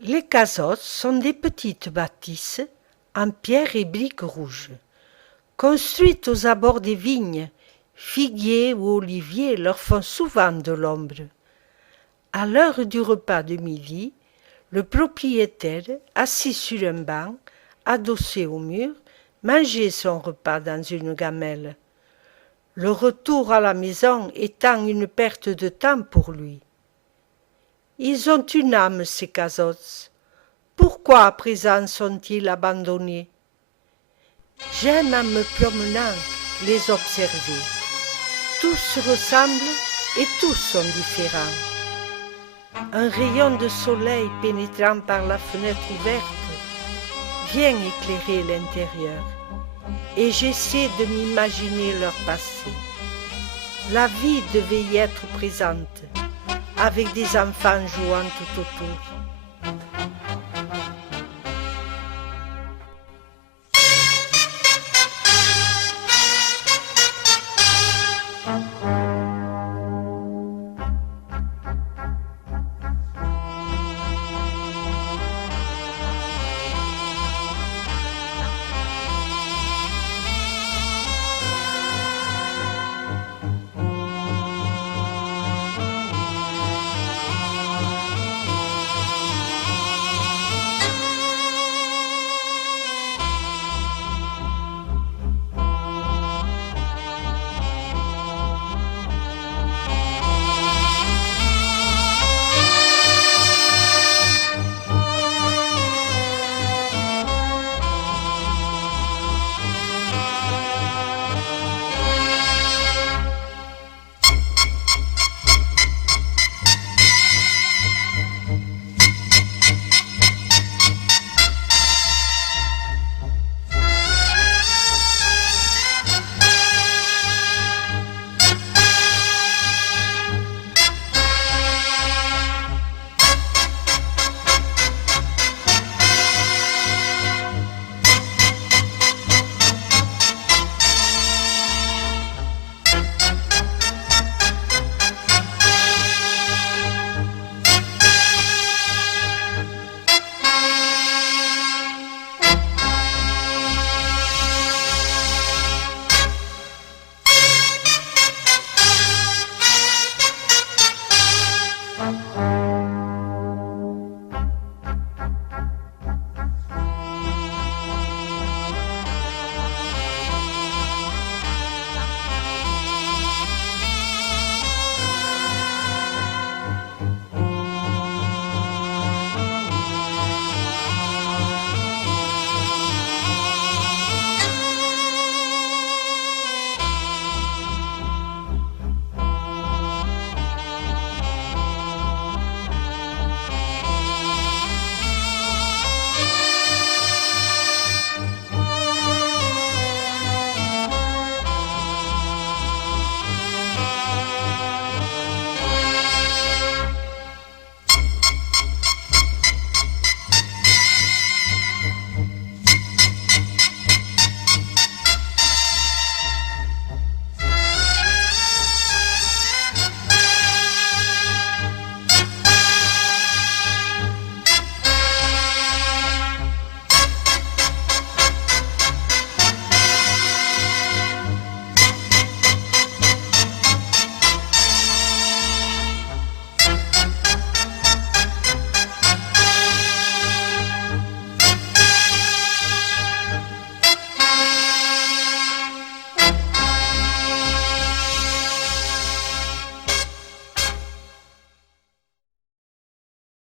Les casottes sont des petites bâtisses en pierre et briques rouges, construites aux abords des vignes. Figuiers ou oliviers leur font souvent de l'ombre. À l'heure du repas de midi, le propriétaire, assis sur un banc, adossé au mur, mangeait son repas dans une gamelle. Le retour à la maison étant une perte de temps pour lui. Ils ont une âme, ces casottes. Pourquoi à présent sont-ils abandonnés? J'aime en me promenant les observer. Tous se ressemblent et tous sont différents. Un rayon de soleil pénétrant par la fenêtre ouverte vient éclairer l'intérieur et j'essaie de m'imaginer leur passé. La vie devait y être présente, avec des enfants jouant tout autour.